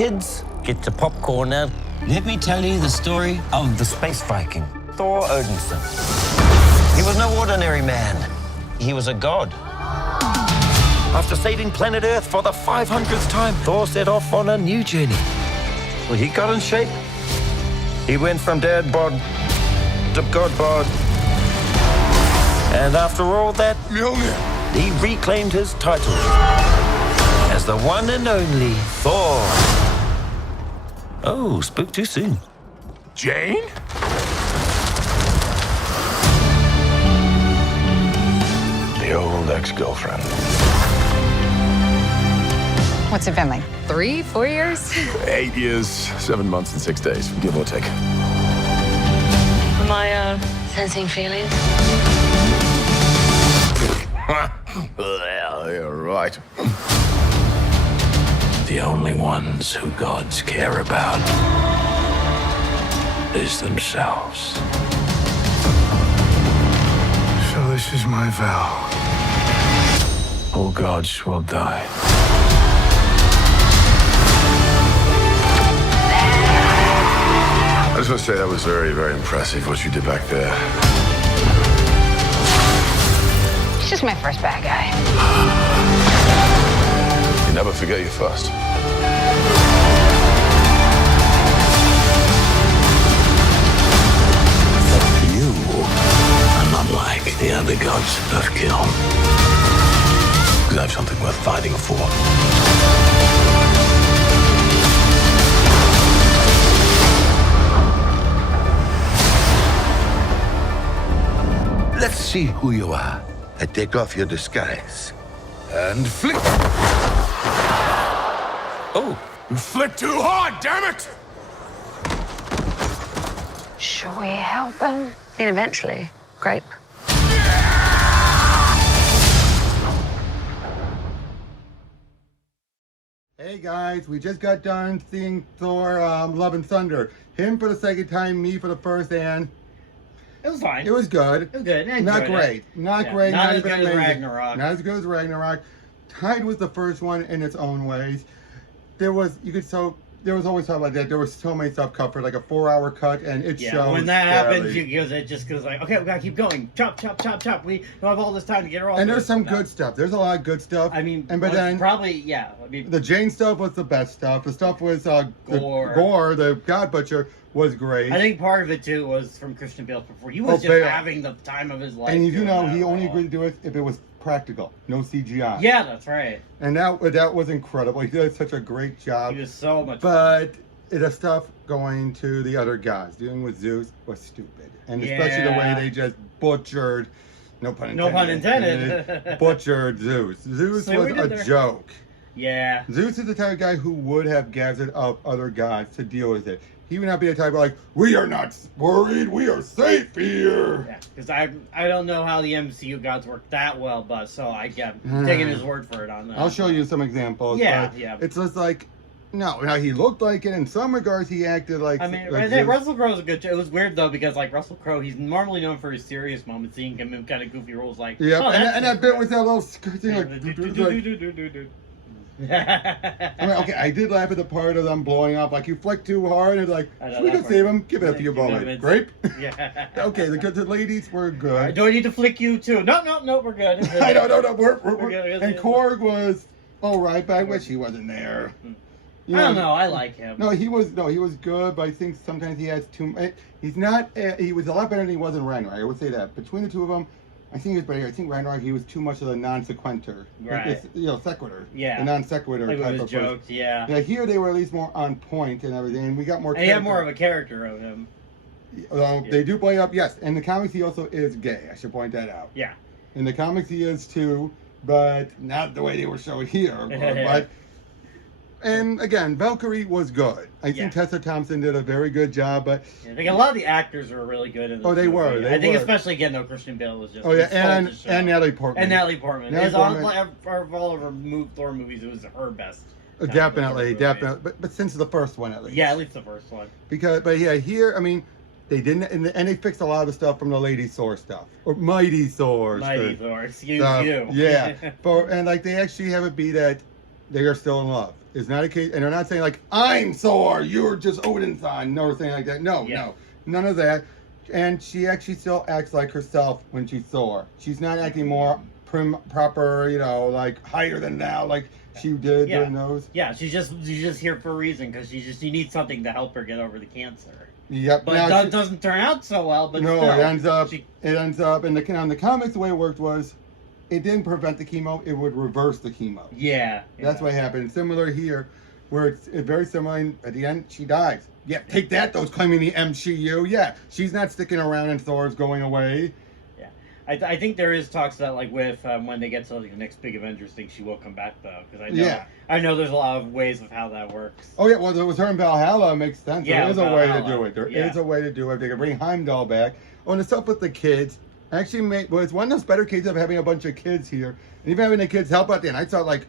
kids, get your popcorn out. Let me tell you the story of the space Viking, Thor Odinson. He was no ordinary man. He was a god. After saving planet Earth for the 500th time, Thor set off on a new journey. Well, he got in shape. He went from dad bod to god bod. And after all that, he reclaimed his title as the one and only Thor. Oh, spoke too soon. Jane? The old ex-girlfriend. What's it been like? 3, 4 years? 8 years, 7 months, and 6 days, give or take. Am I, sensing feelings? Well, you're right. The only ones who gods care about is themselves. So this is my vow. All gods will die. I just want to say that was very, very impressive what you did back there. He's just my first bad guy. You never forget your first. You are not like the other gods of kill. Because I have something worth fighting for. Let's see who you are. I take off your disguise. And flick. Oh, You flipped too hard, damn it! Should we help him? I mean, eventually. Grape. Hey guys, we just got done seeing Thor Love and Thunder. Him for the second time, me for the first, and It was fine. it was good. It was good. I Not enjoyed great. it. Not Yeah, great. not as even good as amazing. Ragnarok. Not as good as Ragnarok. Tied with the first one in its own ways. There was always talk about that. There was so many stuff cut for like a 4-hour cut, and it Yeah, shows. when that happens, barely. it just goes like, okay, we gotta keep going. Chop, chop, chop, chop. We don't have all this time to get her all. And through. there's some No. good stuff. There's a lot of good stuff. I mean, but then probably, yeah. I mean, the Jane stuff was the best stuff. The stuff was Gorr. Gorr, the God Butcher, was great. I think part of it too was from Christian Bale before. He was just Bale. having the time of his life. And you do doing know that he only role. agreed to do it if it was practical, no CGI. Yeah, that's right. And that was incredible. He did such a great job. He was so much. But the stuff going to the other guys, dealing with Zeus, was stupid. And especially the way Yeah. they just butchered, no pun intended. No pun intended. Butchered Zeus. Zeus So we was did a there. joke. Yeah. Zeus is the type of guy who would have gathered up other gods to deal with it. He would not be the type of like, we are not worried, we are safe here. Yeah, because I don't know how the MCU gods work that well, but so I'm taking his word for it on that. I'll show you some examples. Yeah, but yeah. It's just like, no, now he looked like it. In some regards, he acted like. I mean, like I think Zeus. Russell Crowe's a good. It was weird though because like Russell Crowe, he's normally known for his serious moments. Seeing him in kind of goofy roles, like Yeah, oh, and that bit with that little thing, like. I mean, okay, I did laugh at the part of them blowing up. Like, you flick too hard, and like, I know should we that go part. save him? Give it a few Few moments. moments. Grape? Yeah. Okay, the ladies were good. Do I need to flick you too? No, we're good. I don't know. We're good. and Korg was all right, but I wish he wasn't there. You I don't know. I like him. No, he was good, but I think sometimes he has too much. He's not. He was a lot better than he was in Ragnarok. I would say that. Between the two of them, I think he was better. I think Ragnarok, he was too much of a non sequitur. Right. Sequitur. Yeah. The non sequitur Like with type his of person. jokes, yeah. Yeah, here they were at least more on point and everything, and we got more. And he had more of a character of him. They do play up, yes. In the comics, he also is gay. I should point that out. Yeah. In the comics, he is too, but not the way they were showing here. But and again, Valkyrie was good. I think Tessa Thompson did a very good job, but I think a lot of the actors were really good in this they movie. were. I think especially again though Christian Bale was just. Oh yeah, he stole the and show. Natalie Portman. And Natalie Portman. Natalie Of all of her Thor movies, it was her best. Definitely. But since the first one at least. Yeah, at least the first one. But yeah, here I mean, they didn't, and they fixed a lot of the stuff from the Lady Thor stuff or Mighty Thor. Mighty Thor, excuse stuff. you. Yeah, and like they actually have it be that they are still in love. It's not a case, and they're not saying like, I'm Thor, you're just Odin's son, no, or saying like that. No, no, none of that. And she actually still acts like herself when she's Thor. She's not acting more proper, you know, like higher than thou, like she did during those. Yeah, she's just here for a reason, because she needs something to help her get over the cancer. Yep. But it doesn't turn out so well. But no, still, it ends up in the comics. The way it worked was, it didn't prevent the chemo; it would reverse the chemo. Yeah. That's what happened. Similar here, where it's very similar. And at the end, she dies. Yeah, take that. Those claiming the MCU. Yeah, she's not sticking around, and Thor's going away. Yeah, I think there is talks that like with when they get to the next big Avengers thing, she will come back though, because I know there's a lot of ways of how that works. Oh yeah, well there was her in Valhalla. It makes sense. Yeah, there is a way to do it. There is a way to do it. They can bring Heimdall back. Oh, and the stuff with the kids actually it's one of those better cases of having a bunch of kids here, and even having the kids help out. Then I thought like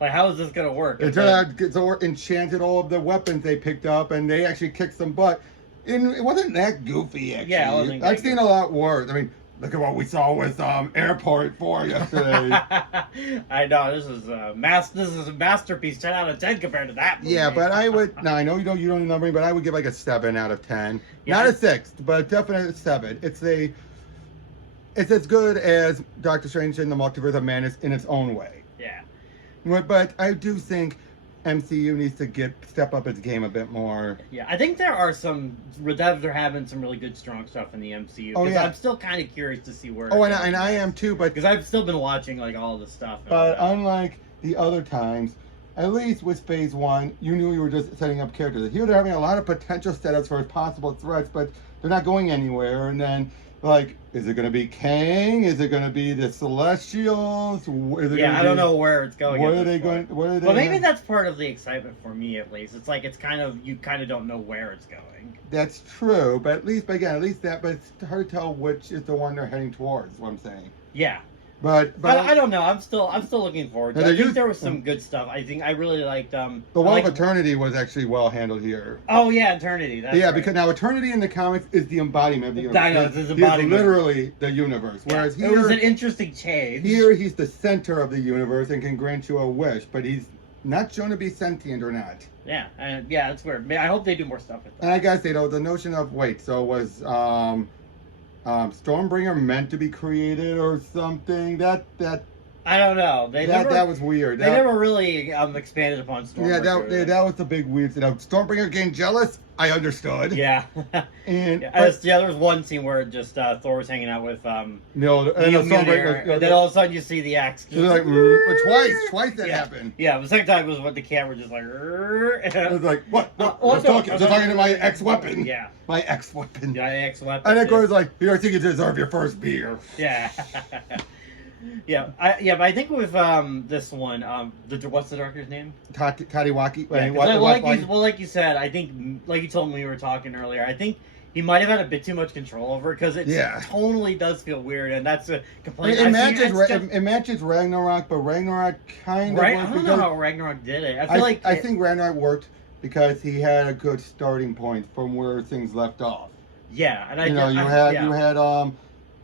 how is this gonna work? It turned out Thor enchanted all of the weapons they picked up, and they actually kicked some butt. And it wasn't that goofy, actually. Yeah, it wasn't. I've seen a lot worse. I mean, look at what we saw with Airport 4 yesterday. I know, this is a masterpiece, 10 out of 10 compared to that movie. Yeah, but I would. Now I know you don't number me, but I would give like a 7 out of 10. Yeah. Not a 6, but definitely a 7. It's as good as Doctor Strange in the Multiverse of Madness in its own way. Yeah. But I do think MCU needs to step up its game a bit more. Yeah, I think there are some devs are having some really good, strong stuff in the MCU. Oh yeah, I'm still kind of curious to see where. Oh, and I am too, but because I've still been watching like all the stuff. But unlike the other times, at least with Phase 1, you knew you were just setting up characters. Here they're having a lot of potential setups for possible threats, but they're not going anywhere. And then, like, is it going to be Kang? Is it going to be the Celestials? I don't know where it's going. Where are they going? Well, maybe that's part of the excitement for me, at least. It's like you kind of don't know where it's going. That's true, but at least it's hard to tell which is the one they're heading towards. Is what I'm saying. Yeah. But I don't know. I'm still looking forward to it. I think there was some good stuff. I really liked the Wall of Eternity was actually well handled here. Oh yeah, Eternity. That's right. Because now Eternity in the comics is the embodiment of the universe. I know, it's embodiment. He's literally the universe. Whereas here, it was an interesting change. Here he's the center of the universe and can grant you a wish, but he's not shown to be sentient or not. Yeah, and that's weird. I hope they do more stuff with that. And I gotta say though, the notion of was Stormbringer meant to be created or something? That I don't know. That was weird. They never really expanded upon Stormbringer. Yeah, that was the big weird thing. Stormbringer getting jealous, I understood. Yeah. And there was one scene where just Thor was hanging out with Stormbringer, and then all of a sudden you see the axe. Like, twice that happened. Yeah, the second time was when the camera just like. It was like, what? I was talking to my ex-weapon. Yeah. My ex-weapon. Yeah, ex-weapon. And of course, like, I think you deserve your first beer. Yeah. But I think with this one, what's the director's name? Kadiwaki. Like you said, I think, like you told me we were talking earlier, I think he might have had a bit too much control over it, because it totally does feel weird, and that's a complaint. It matches Ragnarok, but Ragnarok kind of. I don't know how Ragnarok did it. I think Ragnarok worked because he had a good starting point from where things left off. Yeah, and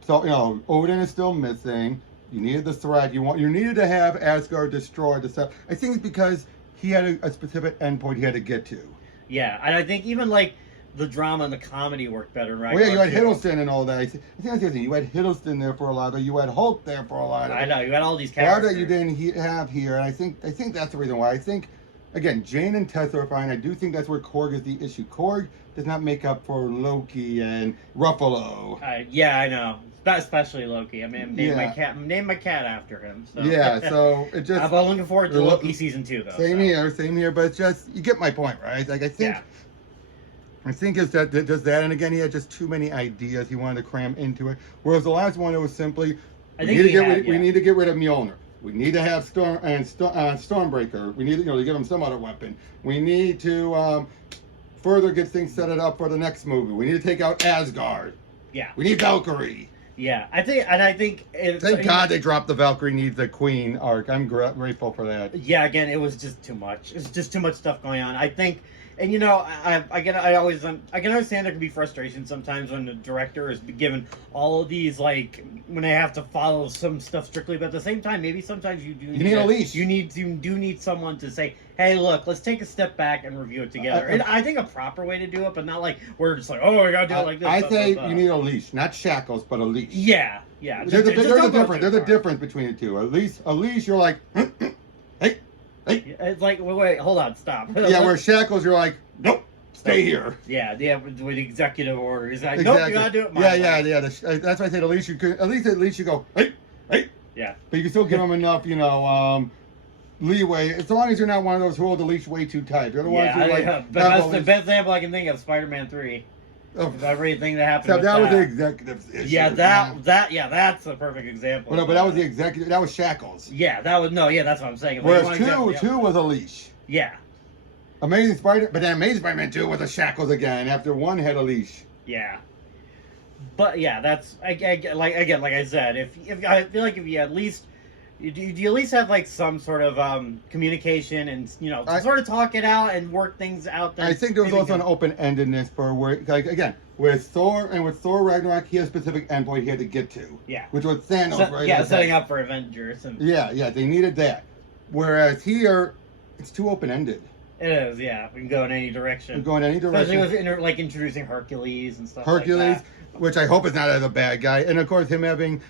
Odin is still missing. You needed the threat. You needed to have Asgard destroyed. I think it's because he had a specific endpoint he had to get to. Yeah, and I think even like the drama and the comedy worked better in Ragnarok. Well, yeah, you had Hiddleston and all that. I think that's the other thing. You had Hiddleston there for a lot of it. You had Hulk there for a lot of it. I know, you had all these characters. A lot that you didn't have here, and I think that's the reason why. I think, again, Jane and Tessa are fine. I do think that's where Korg is the issue. Korg does not make up for Loki and Ruffalo. Yeah, I know. Especially Loki. I mean, name my cat after him. So. Yeah, so it just. I'm looking forward to Loki season 2, though. Same here. But it's just, you get my point, right? Like, I think it's that does that, and again, he had just too many ideas he wanted to cram into it. Whereas the last one, it was simply, we need to get rid of Mjolnir. We need to have Stormbreaker. We need to give him some other weapon. We need to further get things set it up for the next movie. We need to take out Asgard. Yeah. We need Valkyrie. Yeah, I think. Thank God they dropped the Valkyrie needs a queen arc. I'm grateful for that. Yeah, again, it was just too much. It's just too much stuff going on. I think And I can understand there can be frustration sometimes when the director is given all of these when they have to follow some stuff strictly, but at the same time, maybe sometimes you need a leash. You need someone to say, hey, look, let's take a step back and review it together. And I think a proper way to do it, but not like we're just like, oh, we gotta do it like this. I say you need a leash, not shackles, but a leash. Yeah. There's a difference between the two. A leash, you're like, hey. It's like, wait, hold on, stop. Yeah, where shackles, you're like, nope, stay here. Yeah, with executive orders. Like, nope, you gotta do it my way. Yeah. That's why I say at least you go, hey. Yeah. But you can still give them enough, leeway, as long as you're not one of those who hold the leash way too tight. You're the ones who that's the best example I can think of. Spider-Man 3. Of everything that happened. So that was the executive's issue. Yeah, that's a perfect example. Well, no, but that was the executive. That was shackles. Yeah, that's what I'm saying. Whereas two was a leash. Yeah. But then Amazing Spider-Man 2 was the shackles again. After one had a leash. Yeah. But yeah, that's like I said, if I feel like if you at least. Do you at least have some sort of communication and sort of talk it out and work things out? I think there was also an open-endedness for where, again, with Thor Ragnarok, he had a specific endpoint he had to get to. Yeah. Which was Thanos, right? Yeah, setting up for Avengers. Yeah, they needed that. Whereas here, it's too open-ended. It is, yeah. We can go in any direction. Especially with introducing Hercules and stuff like that. Which I hope is not as a bad guy, and of course him having.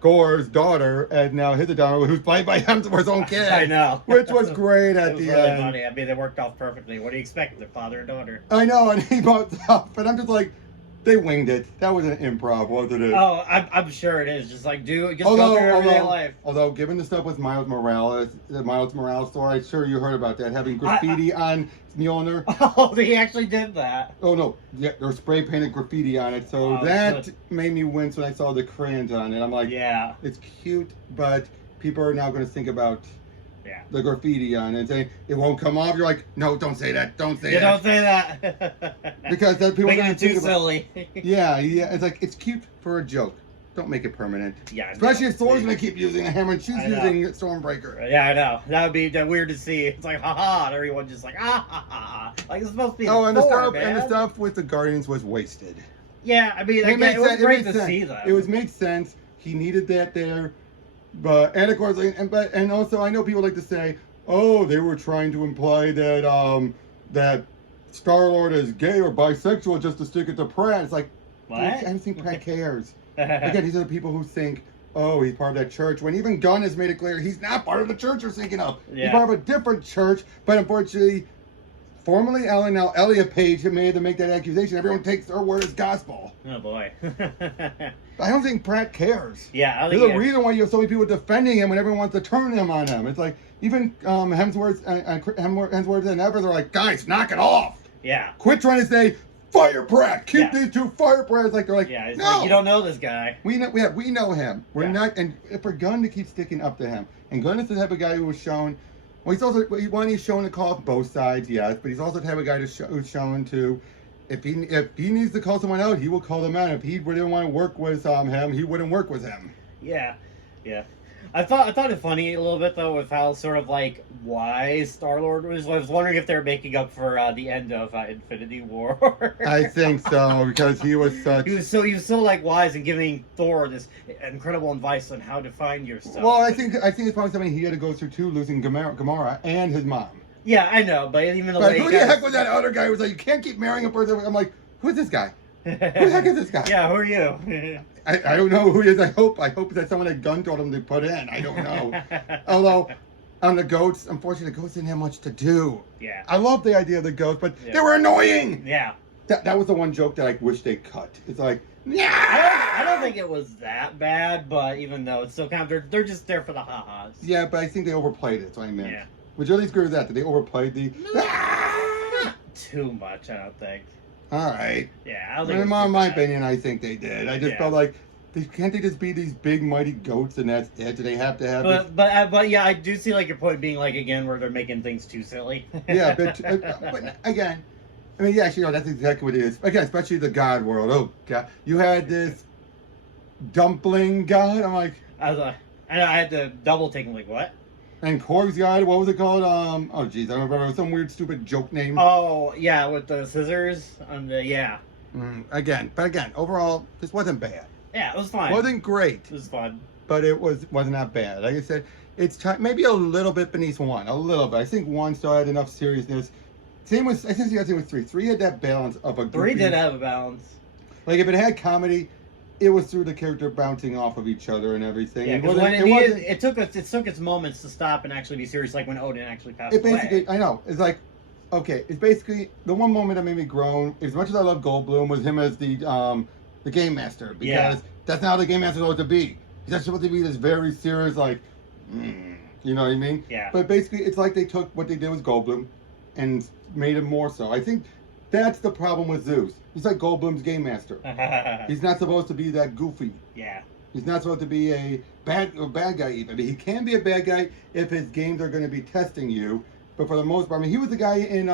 Gorr's daughter, and now his daughter, who's played by Hemsworth's own kid. I know. Which was great at the really end. Funny. I mean, they worked off perfectly. What do you expect? Their father and daughter. I know, and he bought stuff, but I'm just like, they winged it. That was an improv, wasn't it? Oh, I'm sure it is. Just go through everyday life. Although, given the stuff with Miles Morales, the Miles Morales story, I'm sure you heard about that, having graffiti on Mjolnir. Oh, he actually did that. Oh, no. Yeah, there was spray painted graffiti on it, so that made me wince when I saw the crayons on it. I'm like, yeah, it's cute, but people are now going to think about the graffiti on it and saying, it won't come off. You're like, no, don't say that. Don't say that. Don't say that. Because then people are going to think too silly. Yeah. It's like, it's cute for a joke. Don't make it permanent. Yeah. Especially if Thor's going to keep using a hammer and she's using Stormbreaker. Yeah, I know. That would be weird to see. It's like, haha, and everyone just like, ah, ha, ha. Like, it's supposed to be and the stuff with the Guardians was wasted. Yeah, I mean, it was great to see that. It made sense. He needed that there. But, and of course, and also I know people like to say, oh, they were trying to imply that, that Star-Lord is gay or bisexual just to stick it to Pratt. It's like, what? I don't think Pratt cares. Again, these are the people who think, oh, he's part of that church. When even Gunn has made it clear he's not part of the church you're thinking of. Yeah. He's part of a different church. But unfortunately, formerly Ellen, now Elliot Page, had made to make that accusation. Everyone takes her word as gospel. Oh, boy. I don't think Pratt cares. Yeah. There's a reason why you have so many people defending him when everyone wants to turn him on him. It's like, even Hemsworth and Evans are like, guys, knock it off. Yeah. Quit trying to say, fire Pratt. Keep these two fire Pratts. Like, they're like, no. Like, you don't know this guy. We know him. We're not, and for Gunn to keep sticking up to him. And Gunn is the type of guy who was shown, well, he's shown to call both sides, yes, but he's also the type of guy who's shown to, if he needs to call someone out, he will call them out. If he didn't want to work with him, he wouldn't work with him. Yeah. I thought it funny a little bit though with how sort of like wise Star-Lord was. I was wondering if they were making up for the end of Infinity War. I think so, because he was such. He was so like wise and giving Thor this incredible advice on how to find yourself. Well, I think it's probably something he had to go through too, losing Gamora and his mom. Yeah, I know, but even though who the heck was that other guy who was like, you can't keep marrying a person? I'm like, who's this guy? Who the heck is this guy? Yeah, who are you? I don't know who he is. I hope that someone at Gunn told him to put in. I don't know. Although, on the goats, unfortunately, the goats didn't have much to do. Yeah. I love the idea of the goats, but they were annoying. Yeah. That was the one joke that I wish they cut. It's like, I don't think it was that bad, but even though it's still kind of, they're just there for the ha-has. Yeah, but I think they overplayed it, that's what I meant. Yeah. Would you at least agree with that? Did they overplay the... Not too much, I don't think. All right. Yeah, I don't think in my opinion, I think they did. I just felt like, can't they just be these big, mighty goats and that's it? Do they have to have But yeah, I do see like your point being like, again, where they're making things too silly. Yeah, but again, I mean, yeah, actually, that's exactly what it is. Again, especially the God world. Oh, God. You had this dumpling god. I'm like... I had to double take him, like, what? And Korg's guy, what was it called? Oh geez, I don't remember. It was some weird, stupid joke name. Oh yeah, with the scissors on the Again, overall, this wasn't bad. Yeah, it was fine. Wasn't great. It was fun. But it wasn't that bad. Like I said, it's maybe a little bit beneath 1, a little bit. I think 1 still had enough seriousness. Same with, I think the other thing with 3. 3 had that balance of a goofy, 3 did have a balance. Like if it had comedy, it was through the character bouncing off of each other and everything. Yeah, because when it took its moments to stop and actually be serious, like when Odin actually passed away. Basically, I know, it's like, okay, it's basically the one moment that made me groan. As much as I love Goldblum, was him as the game master, because that's not how the game master supposed to be. He's not supposed to be this very serious, like, you know what I mean? Yeah. But basically, it's like they took what they did with Goldblum and made him more so. I think that's the problem with Zeus. He's like Goldblum's game master. He's not supposed to be that goofy. Yeah. He's not supposed to be a bad guy even. I mean, he can be a bad guy if his games are going to be testing you. But for the most part, I mean, he was the guy in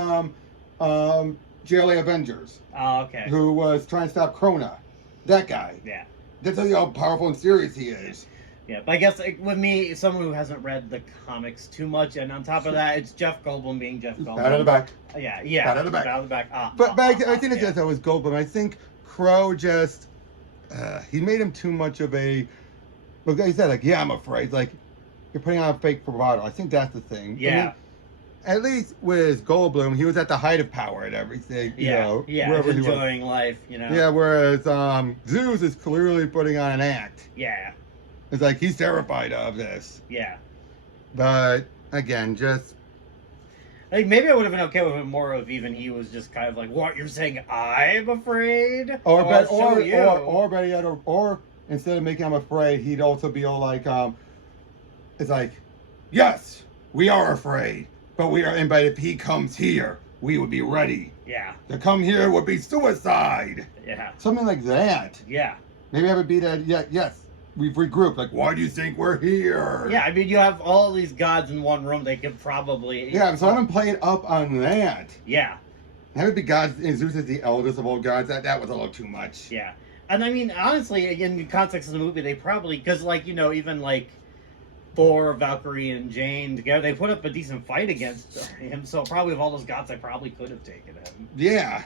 JLA Avengers. Oh, okay. Who was trying to stop Krona. That guy. Yeah. That tells you how powerful and serious he is. Yeah, but I guess with me, someone who hasn't read the comics too much, and on top of that, it's Jeff Goldblum being Jeff Goldblum. Pat on the back. Yeah. Pat on the back. Pat on the back. But I think it's just that was Goldblum. I think Crow just he made him too much of a. Look, he said like, yeah, I'm afraid. Like, you're putting on a fake bravado. I think that's the thing. Yeah. I mean, at least with Goldblum, he was at the height of power and everything. You know, wherever enjoying life. You know. Yeah, whereas Zeus is clearly putting on an act. Yeah. It's like he's terrified of this. Yeah. But again, just I think maybe I would have been okay with it more if even he was just kind of like, "What, you're saying I'm afraid?" Or instead of making him afraid, he'd also be all like, it's like, yes, we are afraid, but if he comes here, we would be ready. Yeah. To come here would be suicide. Yeah. Something like that. Yeah. Maybe have it be that, yes, we've regrouped. Like, why do you think we're here? Yeah, I mean, you have all these gods in one room. They could probably... Yeah, so I haven't played up on that. Yeah. Have it be gods, and Zeus is the eldest of all gods. That was a little too much. Yeah. And I mean, honestly, in the context of the movie, they probably... Because, like, you know, even, like, Thor, Valkyrie, and Jane together, they put up a decent fight against him. So probably of all those gods, I probably could have taken him. Yeah.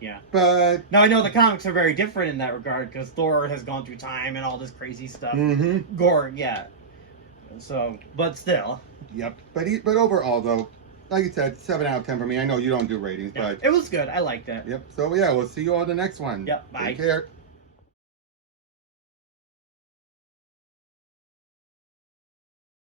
Yeah. But now I know the comics are very different in that regard because Thor has gone through time and all this crazy stuff. Mm-hmm. Gorr, yeah. So, but still. Yep. But overall, though, like you said, 7 out of 10 for me. I know you don't do ratings, Yeah. but It was good. I liked it. Yep. So yeah, we'll see you on the next one. Yep. Bye. Take care.